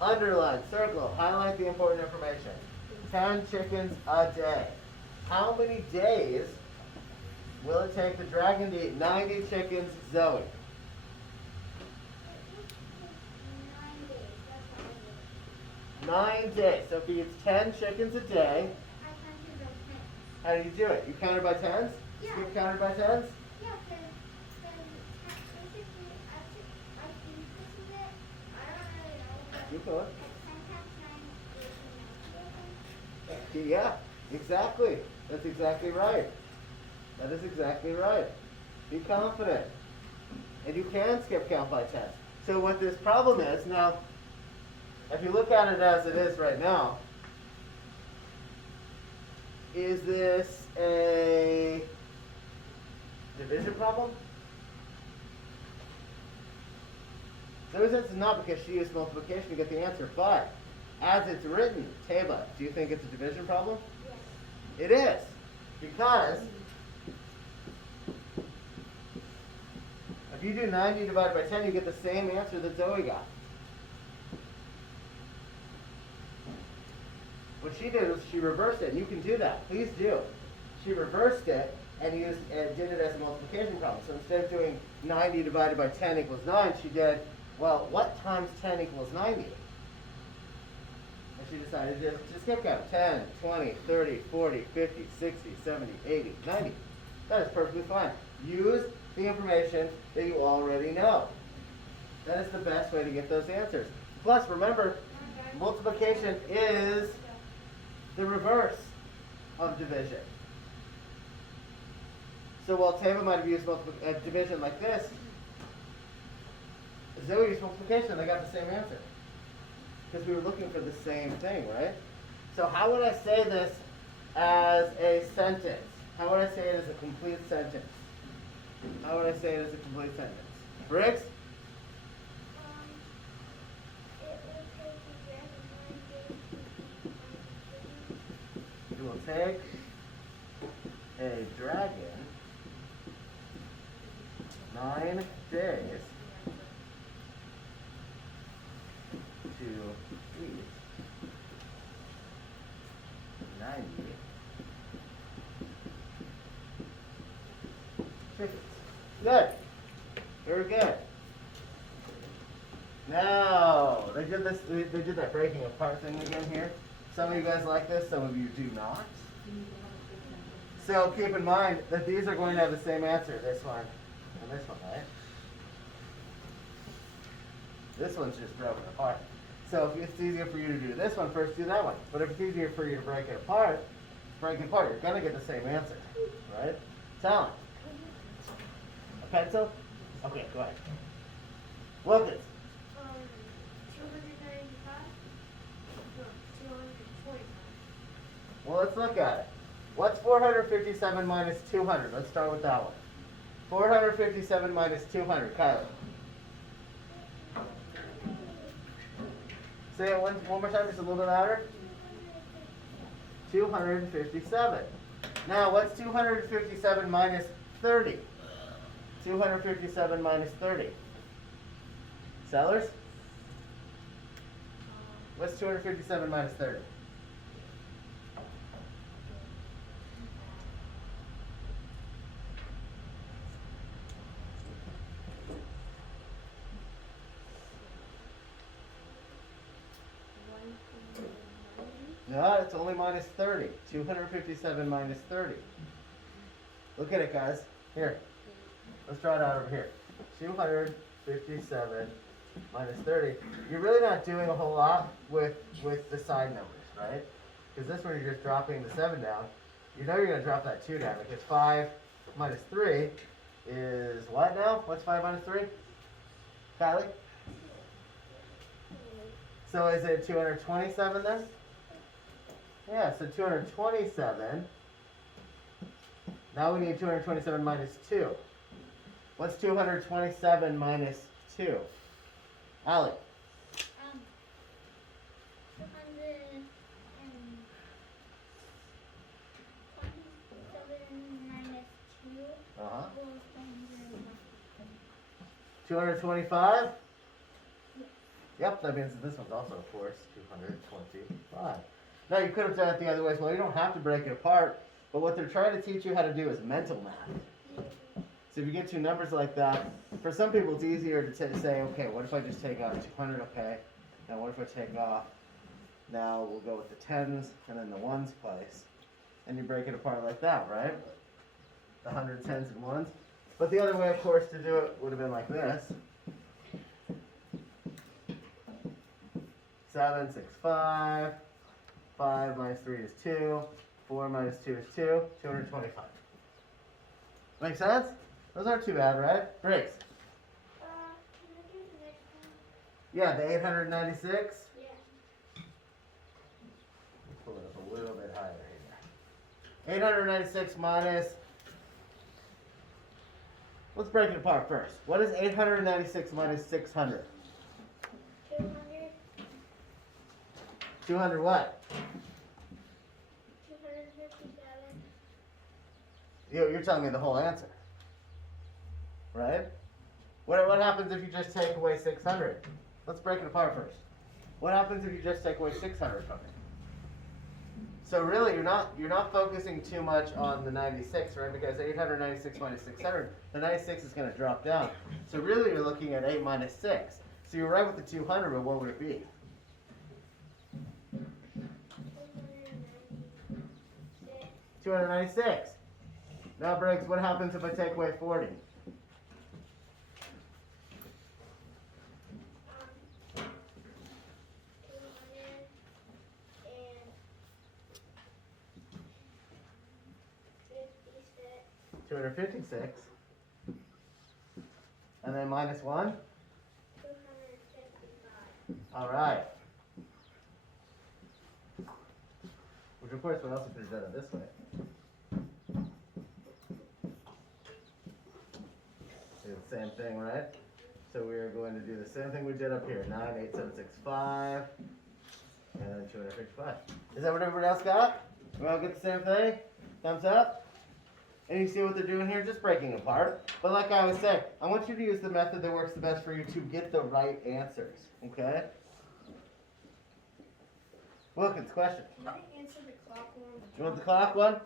Underline, circle, highlight the important information. 10 chickens a day. How many days will it take the dragon to eat 90 chickens, Zoe? 9 days. So if he eats 10 chickens a day, how do you do it? You count it by tens? Yeah. Skip counted by tens? Yeah, basically, I think this is it. I don't really know. You could. 10 times 9 is 18. Yeah, exactly. That's exactly right. That is exactly right. Be confident. And you can skip count by tens. So what this problem is, now, if you look at it as it is right now, is this a division problem? So it's not, because she used multiplication to get the answer, but as it's written, Taba, do you think it's a division problem? Yes. It is, because if you do 90 divided by 10, you get the same answer that Zoe got. What she did was she reversed it. You can do that. Please do. She reversed it and did it as a multiplication problem. So instead of doing 90 divided by 10 equals 9, she did, well, what times 10 equals 90? And she decided to skip count. 10, 20, 30, 40, 50, 60, 70, 80, 90. That is perfectly fine. Use the information that you already know. That is the best way to get those answers. Plus, remember, multiplication is the reverse of division. So while Tava might have used division like this, Zoe used multiplication and they got the same answer. Because we were looking for the same thing, right? So how would I say this as a sentence? How would I say it as a complete sentence? How would I say it as a complete sentence? Briggs? It will take It will take a dragon 9 days to eat 90 chickens. Good. Very good. Now, they did that breaking apart thing again here. Some of you guys like this, some of you do not. So keep in mind that these are going to have the same answer, this one and this one, right? This one's just broken apart. So if it's easier for you to do this one first, do that one. But if it's easier for you to break it apart, you're going to get the same answer, right? Talent. A pencil? Okay, go ahead. Wilkins. 295? No, 245. Well, let's look at it. What's 457 minus 200? Let's start with that one. 457 minus 200. Kylie. Say it one more time, just a little bit louder. 257. Now, what's 257 minus 30? 257 minus 30. Sellers? What's 257 minus 30? No, it's only minus 30. 257 minus 30. Look at it, guys. Here. Let's draw it out over here. 257 minus 30. You're really not doing a whole lot with the side numbers, right? Because this one you're just dropping the 7 down. You know you're going to drop that 2 down because 5 minus 3 is what now? What's 5 minus 3? Kylie? So is it 227 then? Yeah, so 227. Now we need 227 minus 2. What's 227 minus 2? Allie? 227 minus 2 Uh-huh. equals 225? Yep, that means that this one's also, of course, 225. Now, you could have done it the other way as well. You don't have to break it apart, but what they're trying to teach you how to do is mental math. So if you get two numbers like that, for some people it's easier to say, okay, what if I just take out 200, okay, now what if I take off, now we'll go with the tens and then the ones place, and you break it apart like that, right? The hundreds, tens, and ones. But the other way, of course, to do it would have been like this. 7, 6, 5. 5 minus 3 is 2. 4 minus 2 is 2. 225. Make sense? Those aren't too bad, right? Briggs. Can I do the next one? Yeah, the 896. Yeah. Pull it up a little bit higher here. 896 minus. Let's break it apart first. What is 896 minus 600? 200. 200 what? 257. You're telling me the whole answer, right? What happens if you just take away 600? Let's break it apart first. What happens if you just take away 600 from it? So really, you're not focusing too much on the 96, right? Because 896 minus 600, the 96 is going to drop down. So really, you're looking at 8 minus 6. So you're right with the 200, but what would it be? 296. Now, Briggs, what happens if I take away 40? 256. And then minus 1? 255. All right. Which, of course, what else could have done it this way? Do the same thing, right? So we are going to do the same thing we did up here. 9, 8, 7, 6, 5. And then 255. Is that what everybody else got? We all get the same thing? Thumbs up? And you see what they're doing here? Just breaking apart. But like I was saying, I want you to use the method that works the best for you to get the right answers. Okay? Wilkins, question. Can I answer the clock one? You want the clock one?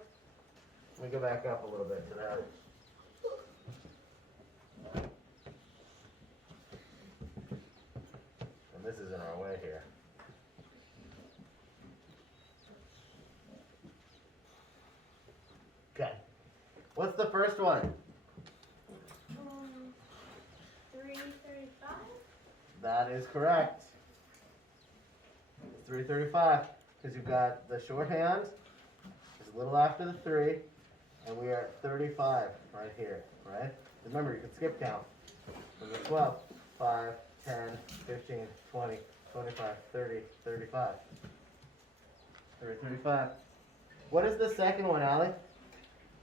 Let me go back up a little bit to that. And this is in our way here. Okay. What's the first one? 335. That is correct. 335. Because you've got the shorthand, just a little after the 3, and we are at 35 right here, right? Remember, you can skip count. There's a 12, 5, 10, 15, 20, 25, 30, 35. 335. What is the second one, Allie?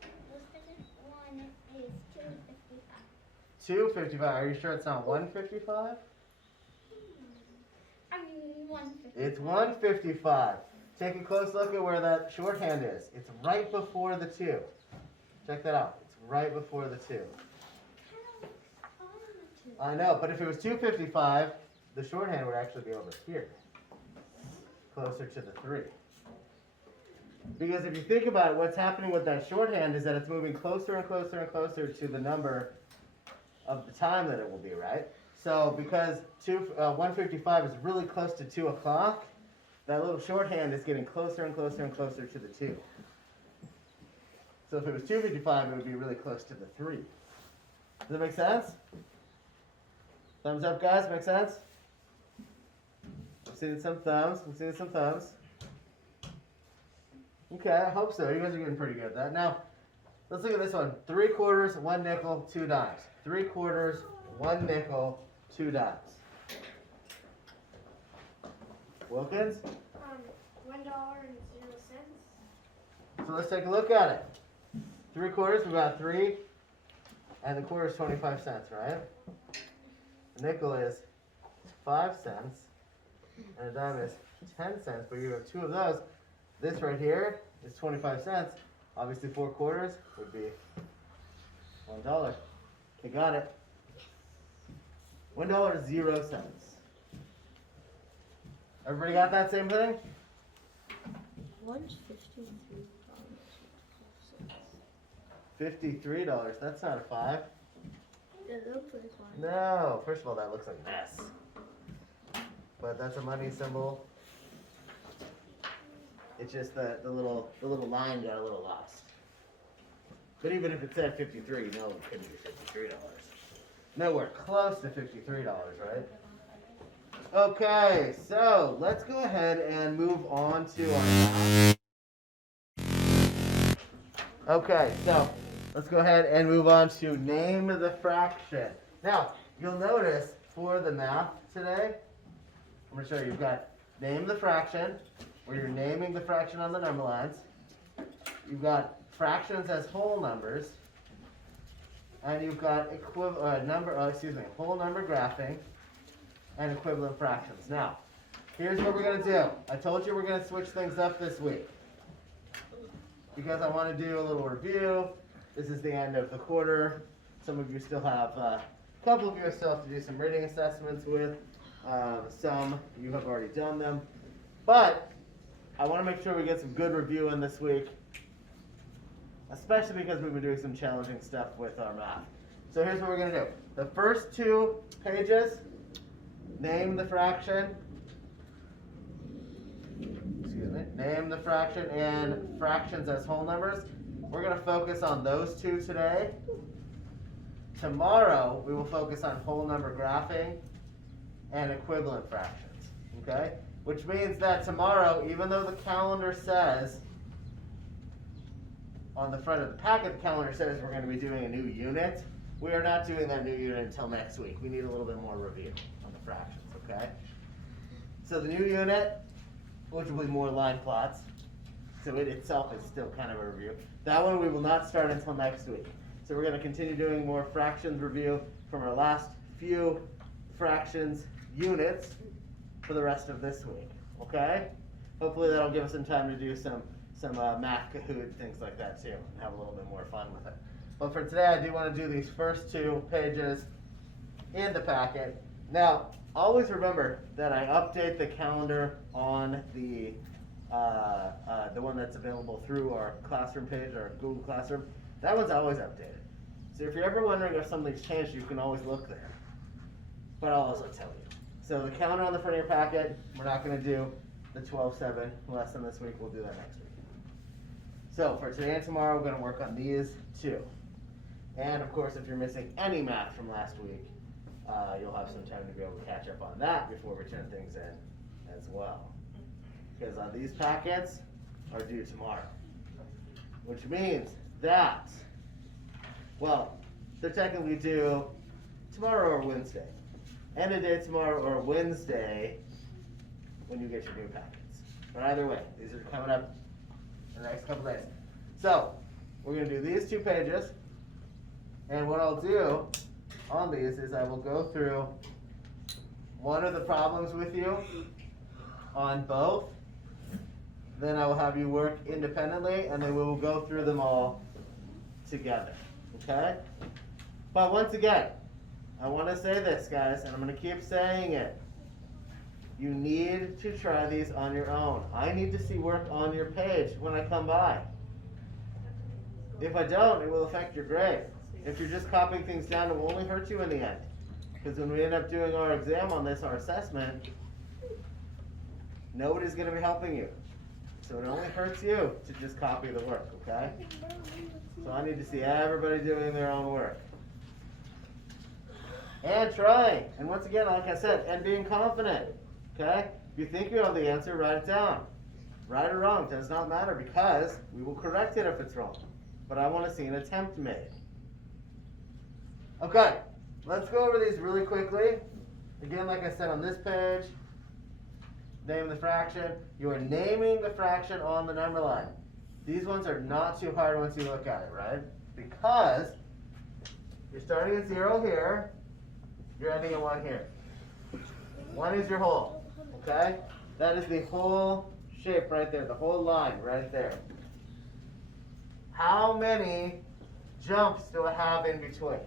The second one is 255. 255. Are you sure it's not 155? I mean 155. It's 155. Take a close look at where that shorthand is. It's right before the 2. Check that out. It's right before the 2. I know, but if it was 255, the shorthand would actually be over here, closer to the 3. Because if you think about it, what's happening with that shorthand is that it's moving closer and closer and closer to the number of the time that it will be, right? So because 155 is really close to 2 o'clock, that little shorthand is getting closer and closer and closer to the 2. So if it was 255, it would be really close to the 3. Does that make sense? Thumbs up, guys. Make sense? I'm seeing some thumbs. I'm seeing some thumbs. Okay, I hope so. You guys are getting pretty good at that. Now, let's look at this one. 3 quarters, 1 nickel, 2 dimes. 3 quarters, 1 nickel, 2 dimes. Wilkins? $1.00. So let's take a look at it. 3 quarters, we got 3, and the quarter is 25 cents, right? A nickel is 5 cents, and a dime is 10 cents, but you have 2 of those. This right here is 25 cents. Obviously 4 quarters would be $1. Okay, got it. $1 is 0 cents. Everybody got that same thing? One's $53. $53. That's not a 5. It looks like one. No. First of all, that looks like an S. But that's a money symbol. It's just the little line got a little lost. But even if it said 53, you know it couldn't be $53. Nowhere close to $53, right? Okay, so let's go ahead and move on to our math. Okay, so let's go ahead and move on to name the fraction. Now, you'll notice for the math today, I'm going to show you, you've got name the fraction, where you're naming the fraction on the number lines. You've got fractions as whole numbers, and you've got whole number graphing and equivalent fractions. Now, here's what we're going to do. I told you we're going to switch things up this week because I want to do a little review. This is the end of the quarter. Some of you still have, a couple of you still have to do some reading assessments with. Some you have already done them. But I want to make sure we get some good review in this week, especially because we've been doing some challenging stuff with our math. So here's what we're going to do. The first 2 pages, name the fraction. Name the fraction and fractions as whole numbers. We're going to focus on those 2 today. Tomorrow, we will focus on whole number graphing and equivalent fractions. Okay? Which means that tomorrow, even though the calendar says, on the front of the packet, the calendar says we're going to be doing a new unit, we are not doing that new unit until next week. We need a little bit more review on the fractions, okay? So the new unit, which will be more line plots, so it itself is still kind of a review. That one we will not start until next week. So we're going to continue doing more fractions review from our last few fractions units for the rest of this week, okay? Hopefully that'll give us some time to do some math Kahoot, things like that too, and have a little bit more fun with it. But for today, I do want to do these first 2 pages in the packet. Now, always remember that I update the calendar on the one that's available through our classroom page, our Google Classroom. That one's always updated. So if you're ever wondering if something's changed, you can always look there. But I'll also tell you. So the calendar on the front of your packet, we're not going to do the 12-7 lesson this week. We'll do that next week. So for today and tomorrow, we're going to work on these 2. And of course, if you're missing any math from last week, you'll have some time to be able to catch up on that before we turn things in as well. Because these packets are due tomorrow. Which means that, well, they're technically due tomorrow or Wednesday. End of day tomorrow or Wednesday when you get your new packets. But either way, these are coming up in the next couple days. So, we're going to do these 2 pages. And what I'll do on these is I will go through one of the problems with you on both. Then I will have you work independently, and then we will go through them all together. Okay? But once again, I want to say this, guys, and I'm going to keep saying it. You need to try these on your own. I need to see work on your page when I come by. If I don't, it will affect your grade. If you're just copying things down, it will only hurt you in the end. Because when we end up doing our exam on this, our assessment, nobody's going to be helping you. So it only hurts you to just copy the work, okay? So I need to see everybody doing their own work. And trying. And once again, like I said, and being confident, okay? If you think you know the answer, write it down. Right or wrong, does not matter, because we will correct it if it's wrong. But I want to see an attempt made. Okay, let's go over these really quickly. Again, like I said on this page, name the fraction. You are naming the fraction on the number line. These ones are not too hard once you look at it, right? Because you're starting at 0 here, you're ending at 1 here. 1 is your whole, okay? That is the whole shape right there, the whole line right there. How many jumps do I have in between?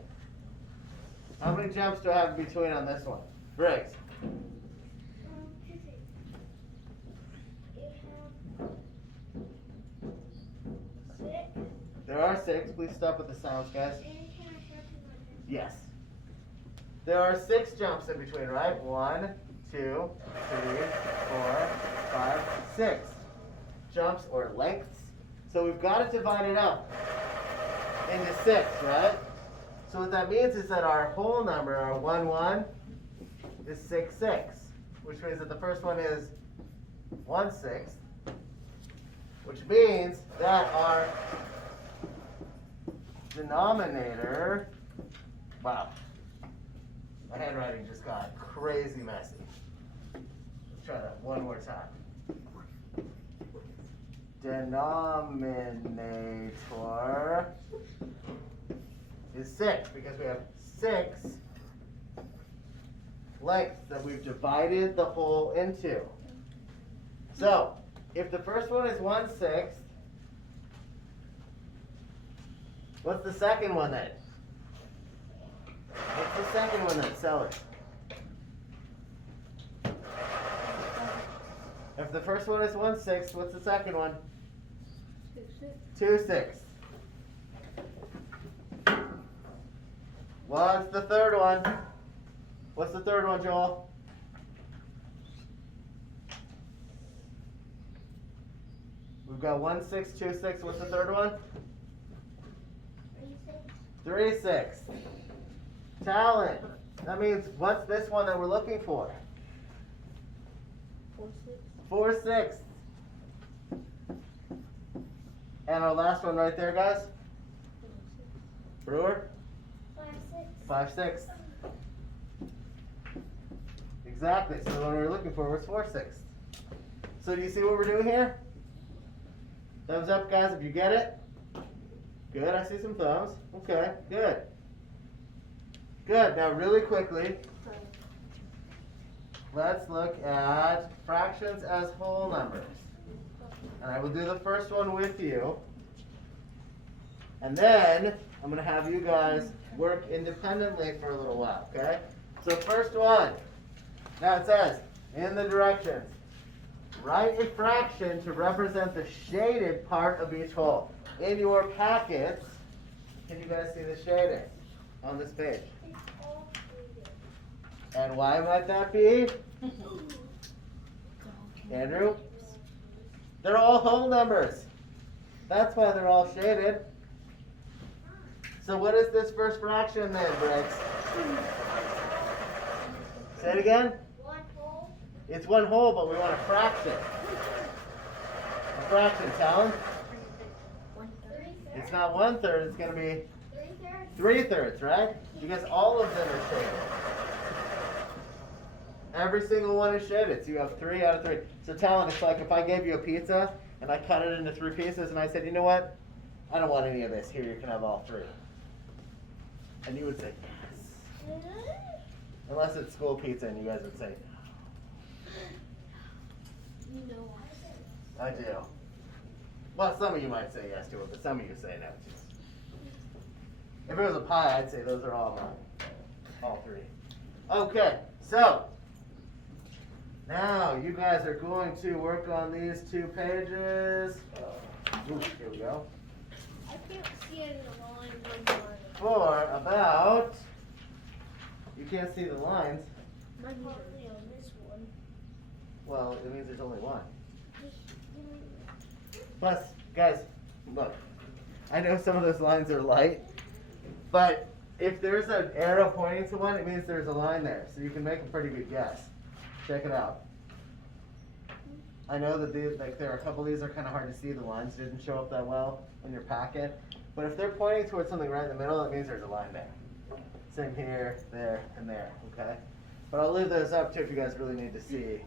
How many jumps do I have in between on this one? Briggs? are 6. Please stop with the sounds, guys. And can I sharpen my pencil? Yes. There are 6 jumps in between, right? 1, 2, 3, 4, 5, 6 jumps or lengths. So we've got to divide it up into 6, right? So what that means is that our whole number, our 1, 1, is 6, 6, which means that the first one is 1/6, which means that our denominator, wow, my handwriting just got crazy messy. Let's try that one more time. Denominator is 6 because we have 6 lengths that we've divided the whole into. So, if the first one is 1/6, what's the second one then? What's the second one then, Seller? If the first one is 1/6, what's the second one? 2/6. What's the third one? What's the third one, Joel? We've got 1/6, 2/6. What's the third one? 3/6. Talent. That means what's this one that we're looking for? 4/6. And our last one right there, guys? Brewer? 5/6. Exactly. So the one we were looking for was 4/6. So do you see what we're doing here? Thumbs up, guys, if you get it. Good. I see some thumbs. Okay. Good. Good. Now, really quickly, let's look at fractions as whole numbers. And I will do the first one with you. And then I'm going to have you guys work independently for a little while, okay? So first one. Now it says, in the directions, write a fraction to represent the shaded part of each hole. In your packets, can you guys see the shading on this page? And why might that be? Andrew? They're all whole numbers. That's why they're all shaded. So what is this first fraction then, Briggs? Say it again? 1 whole. It's 1 whole, but we want a fraction. A fraction, Talon? 3/3. It's not 1/3, it's going to be 3/3. 3/3, right? Because all of them are shaded. Every single one is shaded, so you have 3 out of 3. So Talon, it's like if I gave you a pizza and I cut it into 3 pieces and I said, you know what? I don't want any of this. Here, you can have all 3. And you would say, yes. Unless it's school pizza and you guys would say, You know I do. Well, some of you might say yes to it, but some of you say no to it. If it was a pie, I'd say those are all mine. All 3. Okay, so now you guys are going to work on these 2 pages. Ooh, here we go. I can't see any line. For about, you can't see the lines. Probably on this one. Well, it means there's only one. Plus, guys, look, I know some of those lines are light, but if there's an arrow pointing to one, it means there's a line there, so you can make a pretty good guess. Check it out. I know that these, like, there are a couple of these are kind of hard to see. The lines didn't show up that well in your packet, but if they're pointing towards something right in the middle, it means there's a line there. Same here, there, and there. Okay, but I'll leave those up too if you guys really need to see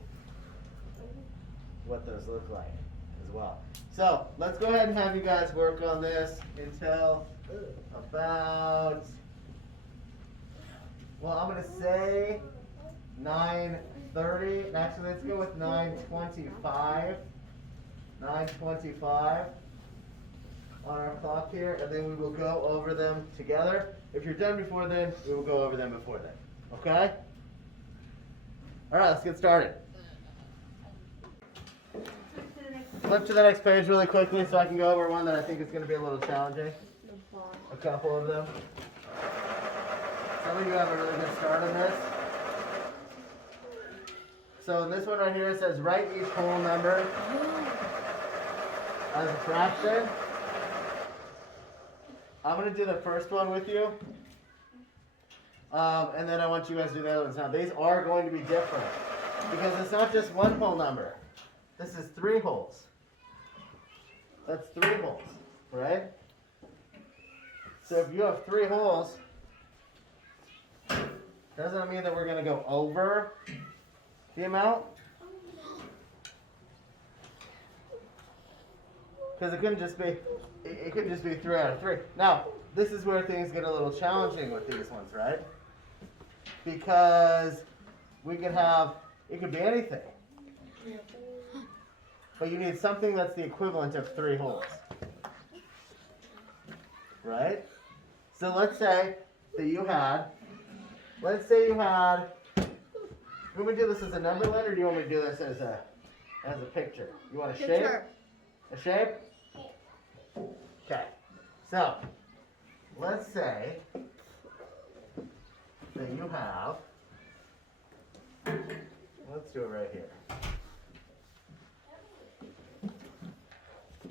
what those look like as well. So let's go ahead and have you guys work on this until about, well, I'm gonna say 9:30. Actually, let's go with 9:25. 9:25 on our clock here, and then we will go over them together. If you're done before then, we will go over them before then. Okay? All right, let's get started. Flip to the next page really quickly so I can go over one that I think is going to be a little challenging. A couple of them. Some of you have a really good start on this. So in this one right here it says write each whole number as a fraction. I'm going to do the first one with you. And then I want you guys to do the other ones. Now these are going to be different because it's not just one whole number. This is 3 wholes. That's 3 wholes, right? So if you have 3 wholes, doesn't mean that we're going to go over the amount. Because it couldn't just be, it could just be 3 out of 3. Now, this is where things get a little challenging with these ones, right? Because we could have, it could be anything. But you need something that's the equivalent of 3 wholes. Right? So let's say that you had, you want me to do this as a number line, or do you want me to do this as a picture? You want a shape? A shape? Okay. So, let's say that you have, let's do it right here.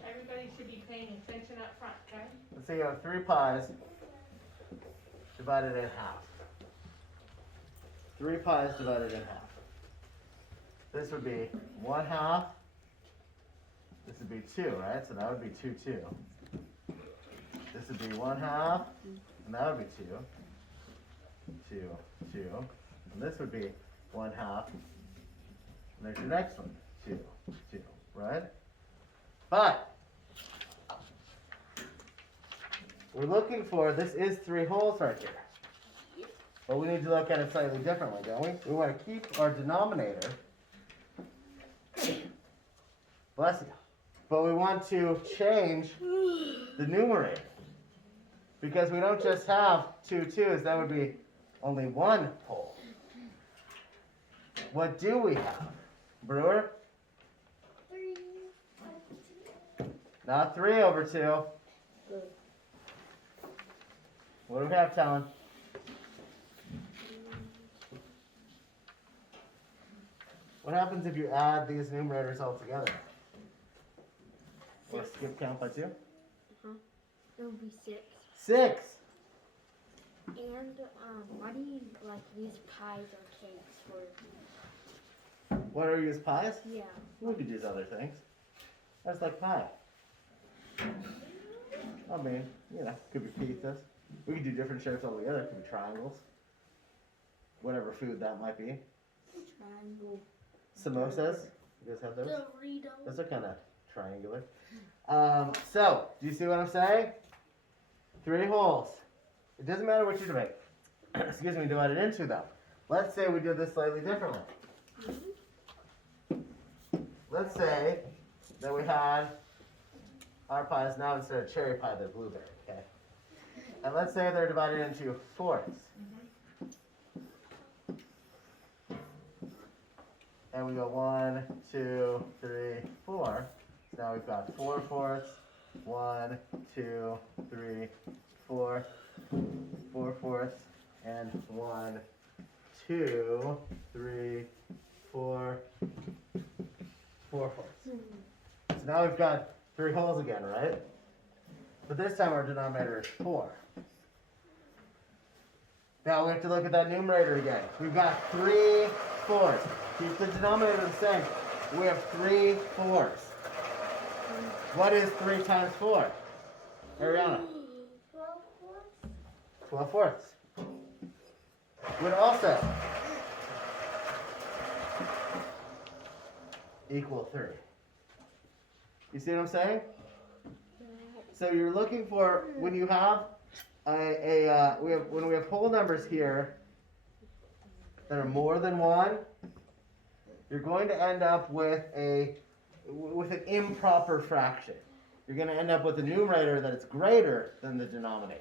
Everybody should be paying attention up front, okay? Let's say you have 3 pies divided in half. 3 pies divided in half. This would be 1/2. This would be 2, right? So that would be 2, 2. This would be 1/2, and that would be 2. 2, 2. And this would be 1/2. And there's your next one. 2, 2, right? But we're looking for, this is 3 wholes right here. But we need to look at it slightly differently, don't we? We want to keep our denominator. Bless you. But we want to change the numerator. Because we don't just have 2 2's, that would be only 1 whole. What do we have? Brewer? 3 over 2. Not 3 over 2. What do we have, Talon? What happens if you add these numerators all together? Or skip count by 2? It would be 6. 6. And why do you like use pies or cakes for? What do we use, pies? Yeah. We could use other things. That's like pie. I mean, could be pizzas. We could do different shapes altogether. It could be triangles. Whatever food that might be. Triangle. Samosas. You guys have those? Doritos. Those are kind of triangular. So, do you see what I'm saying? 3 wholes. It doesn't matter what you divide. Excuse me, divide it into though. Let's say we did this slightly differently. Let's say that we had our pies now instead of cherry pie, they're blueberry, okay? And let's say they're divided into 4ths. And we go 1, 2, 3, 4. So now we've got 4 fourths, 1, 2, 3, 4, 4 fourths, and 1, 2, 3, 4, 4 fourths. So now we've got 3 wholes again, right? But this time our denominator is 4. Now we have to look at that numerator again. We've got 3 4s. Keep the denominator the same. We have 3 4s. What is 3 times 4? Ariana? 12 fourths. 12 fourths. Would also equal 30. You see what I'm saying? So you're looking for, when you have when we have whole numbers here that are more than 1, you're going to end up with an improper fraction. You're going to end up with a numerator that is greater than the denominator.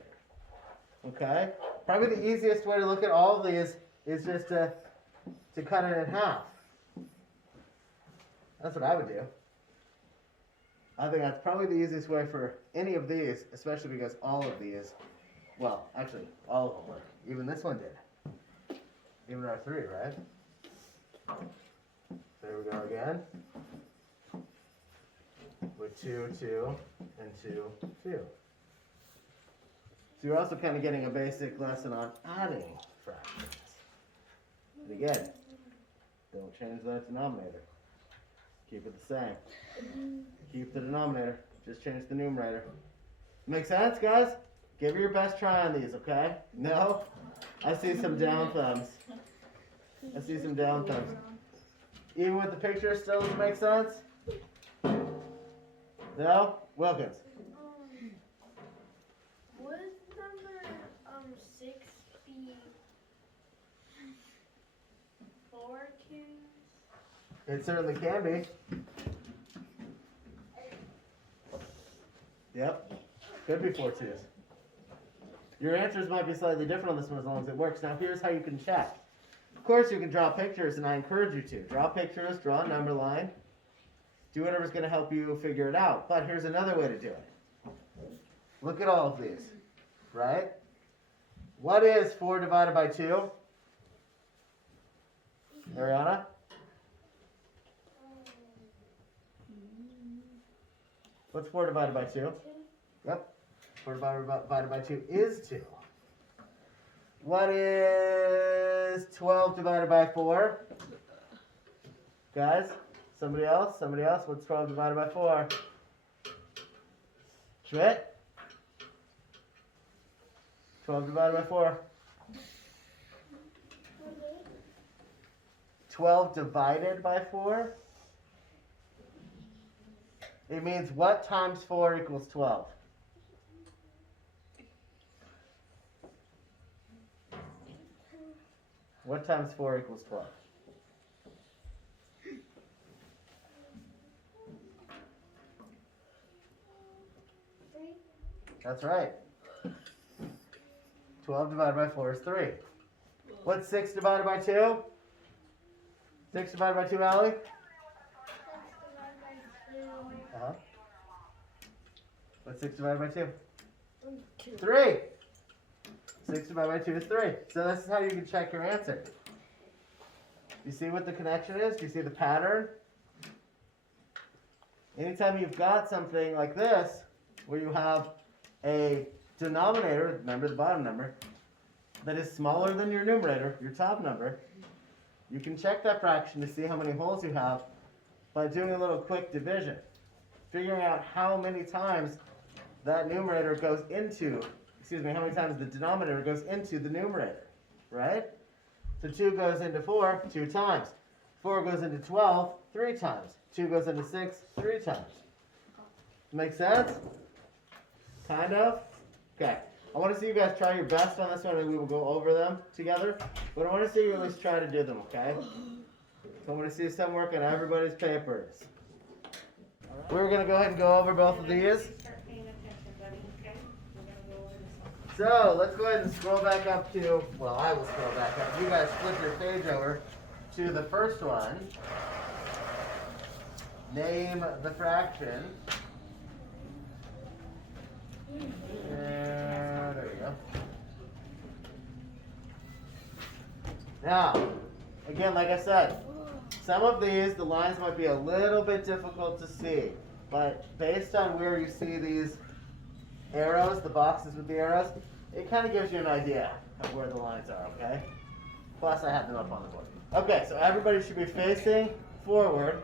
Okay? Probably the easiest way to look at all of these is just to cut it in half. That's what I would do. I think that's probably the easiest way for any of these, especially because all of these, well, actually, all of them work. Even this one did. Even our 3, right? There we go again. With 2, 2, and 2, 2. So you're also kind of getting a basic lesson on adding fractions. And again, don't change that denominator. Keep it the same. Keep the denominator. Just change the numerator. Make sense, guys? Give it your best try on these, okay? No? I see some down thumbs. I see some down thumbs. Even with the picture, still doesn't make sense? No? Wilkins. Would number 6 be 4 twos? It certainly can be. Yep. Could be 4 2s. Your answers might be slightly different on this one as long as it works. Now here's how you can check. Of course you can draw pictures, and I encourage you to. Draw pictures, draw a number line. Do whatever's going to help you figure it out. But here's another way to do it. Look at all of these, right? What is 4 divided by 2? Ariana? What's 4 divided by 2? Yep. 4 divided by 2 is 2. What is 12 divided by 4? Guys? Somebody else? Somebody else? What's 12 divided by 4? Schmidt? 12 divided by 4. 12 divided by 4? It means what times 4 equals 12? What times 4 equals 12? That's right. 12 divided by 4 is 3. What's 6 divided by 2? 6 divided by 2, Allie? 6 divided by 2. Uh-huh. What's 6 divided by 2? 2. 3. 6 divided by 2 is 3. So this is how you can check your answer. You see what the connection is? Do you see the pattern? Anytime you've got something like this, where you have a denominator, remember the bottom number, that is smaller than your numerator, your top number, you can check that fraction to see how many holes you have by doing a little quick division. Figuring out how many times that numerator goes into, how many times the denominator goes into the numerator, right? So 2 goes into 4 2 times. 4 goes into 12 3 times. 2 goes into 6 3 times. Make sense? Kind of? Okay. I want to see you guys try your best on this one, and we will go over them together. But I want to see you at least try to do them, okay? So I want to see some work on everybody's papers. We're going to go ahead and go over both of these. Start paying attention, buddy, okay? We're gonna go over this one. So let's go ahead and scroll back up to, well, I will scroll back up. You guys flip your page over to the first one. Name the fraction. And there you go. Now, again, like I said, some of these, the lines might be a little bit difficult to see, but based on where you see these arrows, the boxes with the arrows, it kind of gives you an idea of where the lines are, okay? Plus, I have them up on the board. Okay, so everybody should be facing forward,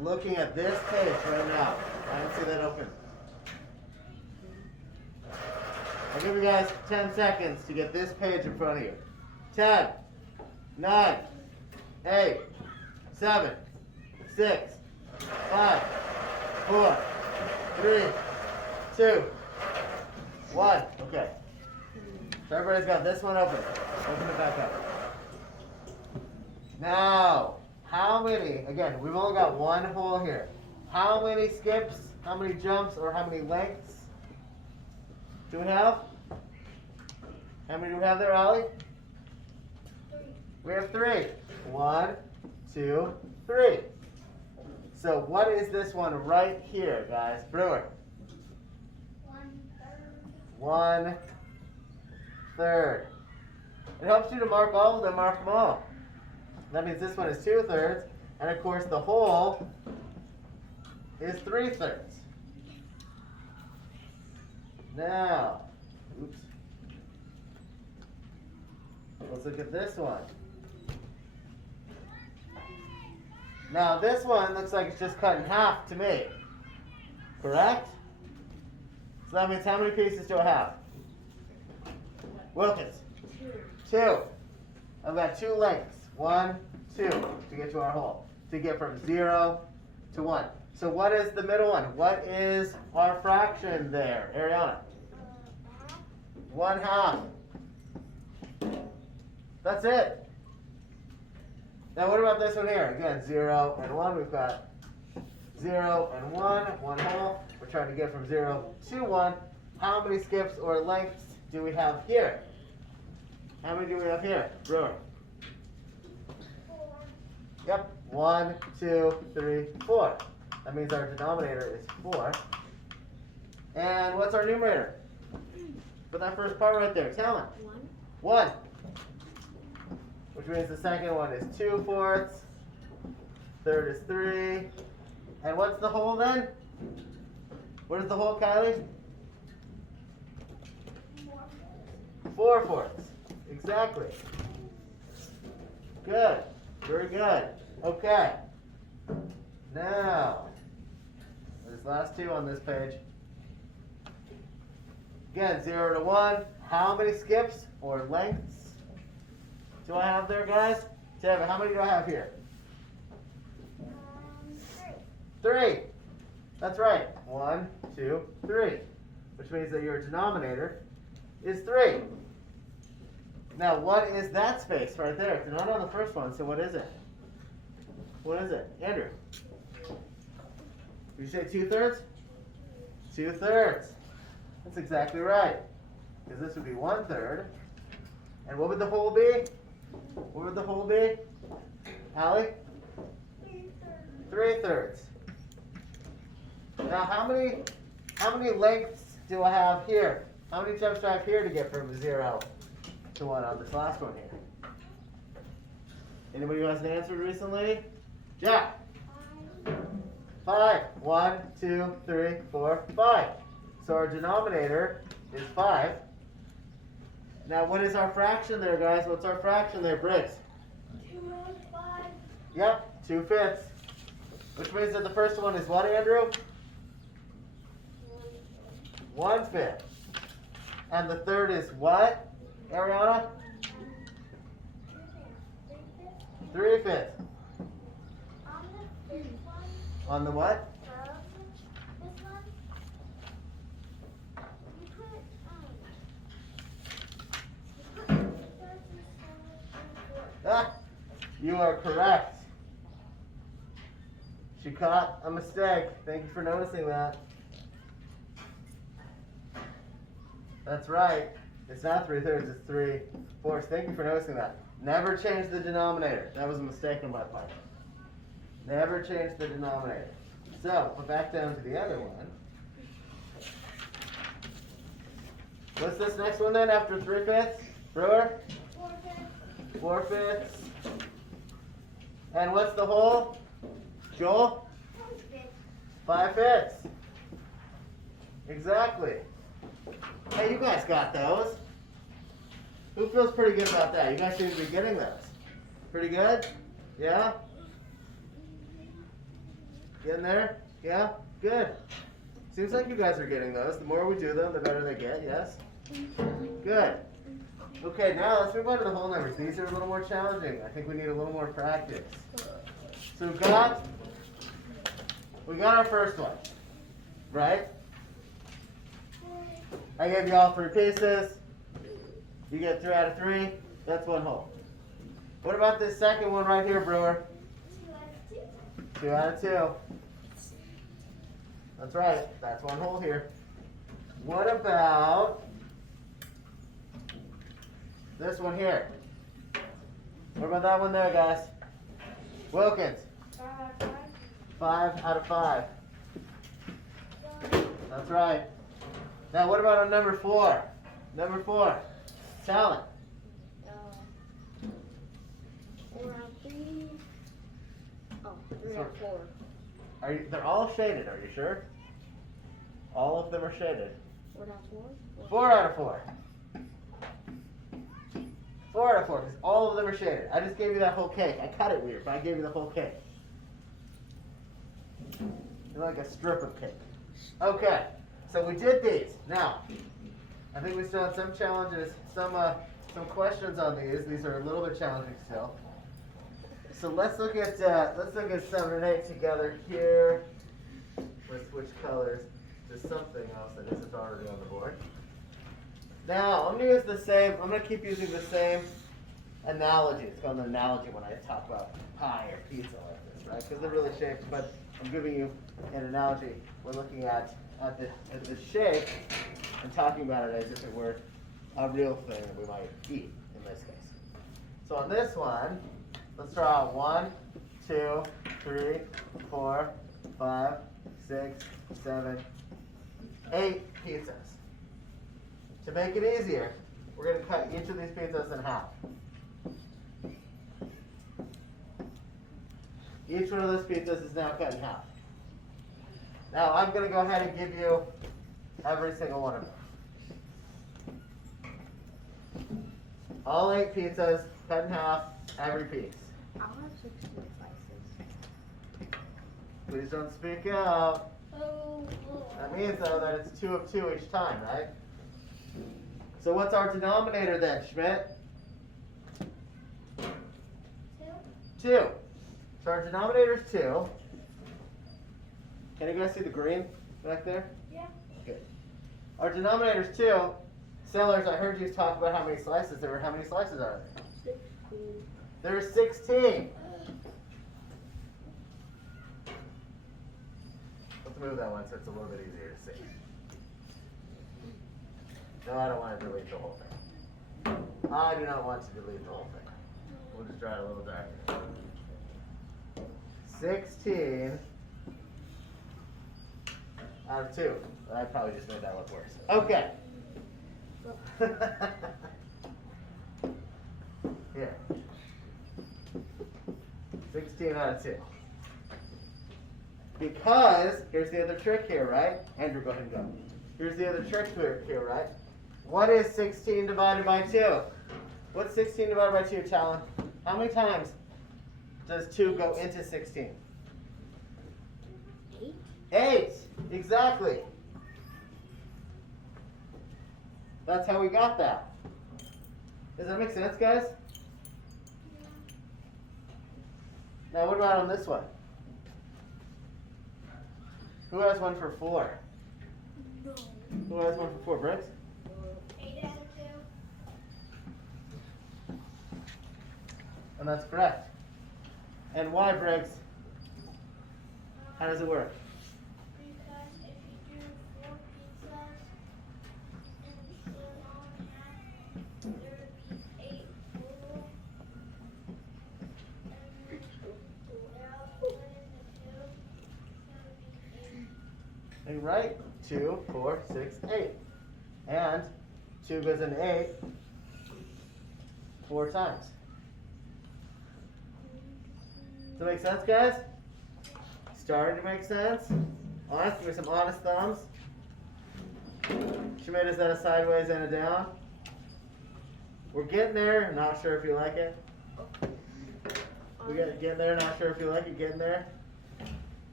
looking at this page right now. I can see that open. I'll give you guys 10 seconds to get this page in front of you. 10, 9, 8, 7, 6, 5, 4, 3, 2, 1. Okay. So everybody's got this one open. Open it back up. Now, how many, again, we've only got one hole here. How many skips, how many jumps, or how many lengths do we have? How many do we have there, Allie? 3. We have 3. 1, 2, 3. So what is this one right here, guys? Brewer. 1/3. 1/3. It helps you to mark all of them, mark them all. That means this one is 2/3, and of course the whole is 3/3. Now, oops. Let's look at this one. Now this one looks like it's just cut in half to me. Correct? So that means how many pieces do I have? Wilkins? 2. I've got 2 lengths. 1, 2 to get to our whole. To get from 0 to 1. So what is the middle one? What is our fraction there? Ariana? 1/2. That's it. Now what about this one here? Again, 0 and 1. We've got 0 and 1, 1 whole. We're trying to get from 0 to 1. How many skips or lengths do we have here? How many do we have here? Brewer. 4. Yep. 1, 2, 3, 4. That means our denominator is 4. And what's our numerator? Put that first part right there. Tell me. 1. 1. Which means the second one is 2/4. Third is 3. And what's the whole then? What is the whole, Kylie? 4/4. Exactly. Good. Very good. Okay. Now, there's last 2 on this page. Again, 0 to 1. How many skips or lengths do I have there, guys? Devin, how many do I have here? 3. 3. That's right. 1, 2, 3. Which means that your denominator is 3. Now, what is that space right there? It's not on the first one, so what is it? What is it? Andrew? Did you say 2/3? 2/3. That's exactly right. Because this would be 1/3. And what would the whole be? What would the whole be? Allie? 3/3. Now, how many lengths do I have here? How many jumps do I have here to get from 0 to 1 on this last one here? Anybody who hasn't answered recently? Jack? 5. 1, 2, 3, 4, 5. So our denominator is 5. Now what is our fraction there, guys? What's our fraction there, Briggs? 2/5. Yep, 2/5. Which means that the first one is what, Andrew? 1/5. And the third is what, Ariana? 3/5. On the fifth one, On the what? this one, you put 37 and 4. Ah, you are correct. She caught a mistake. Thank you for noticing that. That's right. It's not 3/3, it's 3/4. Thank you for noticing that. Never change the denominator. That was a mistake on my part. Never change the denominator. So, we're back down to the other one. What's this next one then after 3/5? Brewer? 4/5. 4/5. And what's the whole? Joel? 5/5. Exactly. Hey, you guys got those. Who feels pretty good about that? You guys seem to be getting those. Pretty good? Yeah? Getting there? Yeah? Good. Seems like you guys are getting those. The more we do them, the better they get, yes? Good. Okay, now let's move on to the whole numbers. These are a little more challenging. I think we need a little more practice. So we got our first one, right? I gave you all 3 pieces. You get 3 out of 3. That's 1 whole. What about this second one right here, Brewer? 2 out of 2. That's right. That's 1 whole here. What about this one here? What about that one there, guys? Wilkins? 5. 5 out of 5. That's right. Now what about on number 4? Number 4. Talent. 4 out of 3. Oh, 3 out of 4. They're all shaded, are you sure? All of them are shaded. 4 out of 4? 4 out of 4. 4 out of 4, because all of them are shaded. I just gave you that whole cake. I cut it weird, but I gave you the whole cake. You're like a strip of cake. Okay, so we did these. Now, I think we still have some challenges, some questions on these. These are a little bit challenging still. So let's look at 7 and 8 together here. We'll switch colors to something else that isn't already on the board. Now, I'm going to keep using the same analogy. It's called an analogy when I talk about pie or pizza like this, right? Because they're really shaped, but I'm giving you an analogy. We're looking at the shape and talking about it as if it were a real thing that we might eat in this case. So on this one, let's draw out 1, 2, 3, 4, 5, 6, 7, 8 pizzas. To make it easier, we're going to cut each of these pizzas in half. Each one of those pizzas is now cut in half. Now I'm going to go ahead and give you every single one of them. All 8 pizzas, cut in half, every piece. I'll have 16 slices. Please don't speak out. Oh. That means, though, that it's 2 of 2 each time, right? So what's our denominator then, Schmidt? 2. So our denominator is 2. Can you guys see the green back there? Yeah. Good. Our denominator is 2. Sellers, I heard you talk about how many slices there were. How many slices are there? 16. There are 16. Let's move that one so it's a little bit easier to see. No, I don't want to delete the whole thing. I do not want to delete the whole thing. We'll just draw it a little darker. 16 out of 2. I probably just made that look worse. Okay. Here. 16 out of 2. Because, here's the other trick here, right? Andrew, go ahead and go. Here's the other trick here, right? What is 16 divided by 2? What's 16 divided by 2, Talon? How many times does 2 go into 16? 8. 8, exactly. That's how we got that. Does that make sense, guys? Now what about on this one? Who has one for 4? No. Who has one for 4, Brooks? 8 out of 2. And that's correct. And why, Briggs? How does it work? Because if you do 4 pizzas and you split it all in half, there would be 8 total. And without splitting the 2, there would be 8. And right, 2, 4, 6, 8. And 2 goes into 8 4 times. Does that make sense, guys? Starting to make sense? Honest, give me some honest thumbs. Shemay, is that a sideways and a down? We're getting there, not sure if you like it. We got getting there, not sure if you like it, getting there.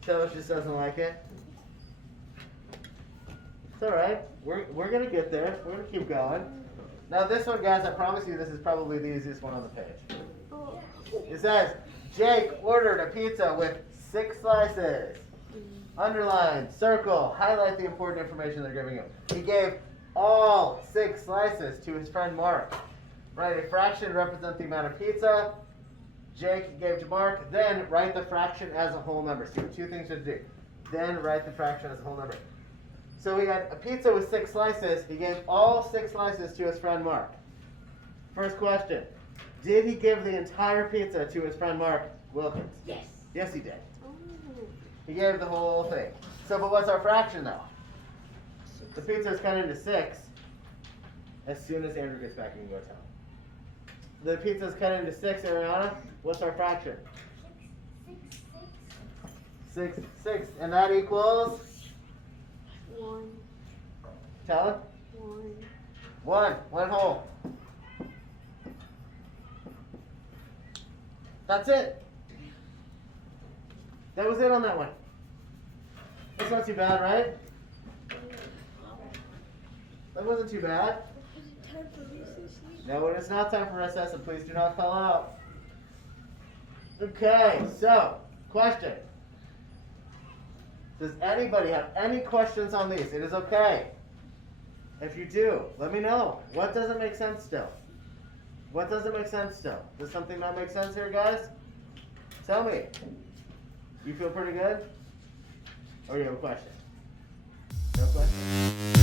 Taylor just doesn't like it. It's alright, we're gonna get there, we're gonna keep going. Now this one, guys, I promise you this is probably the easiest one on the page. It says, Jake ordered a pizza with 6 slices. Underline, circle, highlight the important information they're giving him. He gave all 6 slices to his friend Mark. Write a fraction to represent the amount of pizza Jake gave to Mark. Then write the fraction as a whole number. So 2 things to do. Then write the fraction as a whole number. So we had a pizza with 6 slices. He gave all 6 slices to his friend Mark. First question. Did he give the entire pizza to his friend Mark Wilkins? Yes. Yes, he did. He gave the whole thing. So, but what's our fraction though? The pizza is cut into 6. As soon as Andrew gets back, you can go tell him. The pizza is cut into 6, Ariana. What's our fraction? 6, 6. And that equals? 1. Tell him. 1. 1 whole. That's it. That was it on that one. That's not too bad, right? That wasn't too bad. No, it is not time for recess, and please do not call out. Okay, so, question. Does anybody have any questions on these? It is okay. If you do, let me know. What doesn't make sense still? What doesn't make sense still? Does something not make sense here, guys? Tell me. You feel pretty good? Or you have a question? No question?